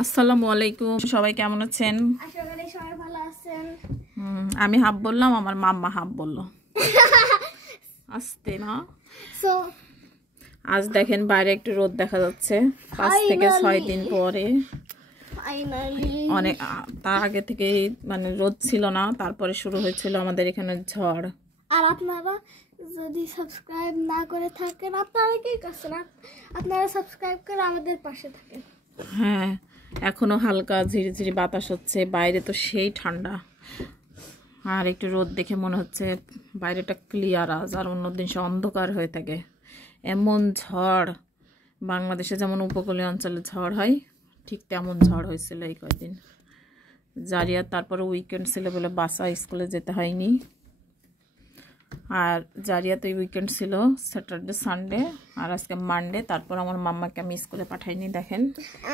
আসসালামু আলাইকুম, সবাই কেমন আছেন? আশা করি সবাই ভালো আছেন। আমি হাফ বললাম, আমার মাম্মা হাফ বলল। আসতে না। সো আজ দেখেন বাইরে একটু রোদ দেখা যাচ্ছে 5 থেকে 6 দিন পরে। ফাইনালি অনেক তার আগে থেকে মানে রোদ ছিল না, তারপরে শুরু হয়েছিল আমাদের এখানে ঝড়। আর আপনারা যদি সাবস্ক্রাইব না করে থাকেন আপনারা কি করছেন? আপনারা সাবস্ক্রাইব করে আমাদের পাশে থাকেন। হ্যাঁ, এখনো হালকা ঝিরিঝিরি বাতাস হচ্ছে, বাইরে তো সেই ঠান্ডা। আর একটু রোদ দেখে মনে হচ্ছে বাইরেটা ক্লিয়ার আজ, আর অন্যদিন সে অন্ধকার হয়ে থাকে। এমন ঝড়, বাংলাদেশে যেমন উপকূলীয় অঞ্চলে ঝড় হয় ঠিক তেমন ঝড় হয়েছিল এই কয়েকদিন। জারিয়া তারপরে উইকেন্ড ছিল বলে বাসা স্কুলে যেতে হয়নি। আর জারিয়া তো উইকেন্ড ছিল স্যাটারডে সানডে, আর আজকে মানডে। তারপর আমার মাম্মাকে আমি স্কুলে পাঠাইনি। দেখেন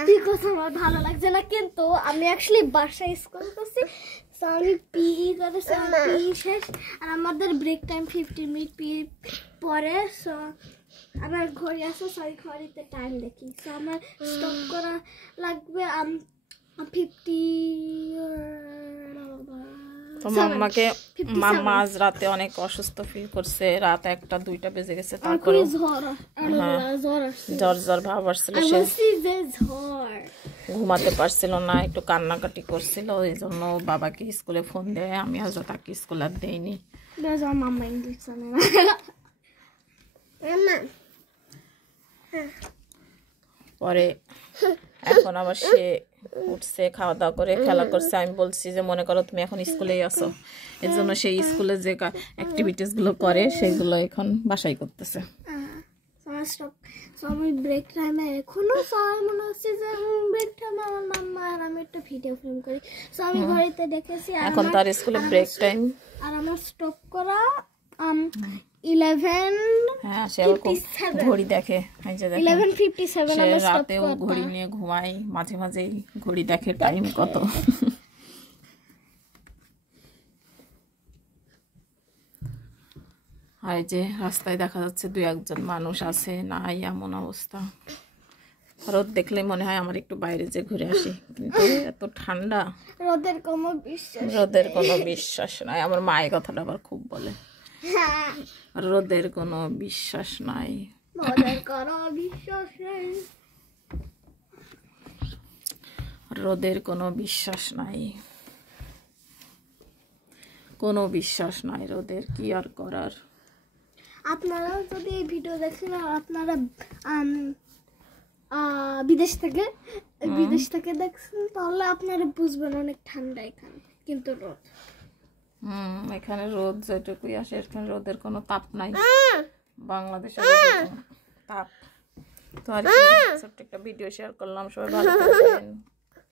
বিকজ আমার ভালো লাগছে না, কিন্তু আমি অ্যাকচুয়ালি বাসায় স্কুল করছি। সো আমি পিই করেছি, পিই শেষ, আর আমাদের ব্রেক টাইম 15 মিনিট পিই পরে। সো আমার ঘড়ি আছে, সরি ঘড়িতে টাইম দেখি। সো আমার স্টপ করা লাগবে 50। তো মাম্মাকে, মাম্মা আজ রাতে অনেক অসুস্থ ফিল করছে, রাত 1টা 2টা বেজে গেছে। তারপরে জ্বর জ্বর ভাব আসছিল, সে ঘুমাতে পারছিল না, একটু কান্নাকাটি করছিল। এই জন্য বাবাকে স্কুলে ফোন দেয়। আমি আজ তাকে স্কুল আর দেইনি। পরে এখন আবার সে উঠছে, খাওয়া দাওয়া করে খেলা করছে। আমি বলছি যে মনে করো তুমি এখন স্কুলেই আসো, এর জন্য সেই স্কুলে যে অ্যাক্টিভিটিস গুলো করে সেগুলো এখন বাসায় করতেছে। আমি ব্রেক টাইমে এখনো মনে হচ্ছে যে ব্রেক টাইমে আমার মাম্মা আর আমি একটা ভিডিও ফিল্ম করি। সো আমি ঘড়িতে দেখেছি এখন তার স্কুলে ব্রেক টাইম, আর আমার স্টপ করা 11। হ্যাঁ, সে ঘড়ি দেখে। এই যে দেখেন 11:57 সে রাতেও ঘড়ি নিয়ে ঘুমায়, মাঝে মাঝেই ঘড়ি দেখে টাইম কত। আর যে রাস্তায় দেখা যাচ্ছে 2-1 জন মানুষ আছে, নাই এমন অবস্থা। রোদ দেখলে মনে হয় আমার একটু বাইরে যে ঘুরে আসি, কিন্তু এত ঠান্ডা, রোদের কোনো বিশ্বাস নাই। আমার মায়ের কথাটা আবার খুব বলে, রোদের কোনো বিশ্বাস নাই, রোদের কোনো বিশ্বাস নাই, কোনো বিশ্বাস নাই রোদের। কি আর করার। আপনারা যদি এই ভিডিও দেখেন আর আপনারা বিদেশ থেকে দেখছেন, তাহলে আপনারা বুঝবেন অনেক ঠান্ডা এখানে, কিন্তু রোদ। এখানে রোদ যেটুকুই আসে, এখানে রোদের কোনো তাপ নাই। বাংলাদেশের তাপ। তো আর ছোট্ট একটা ভিডিও শেয়ার করলাম। সবাই ভালো থাকবেন।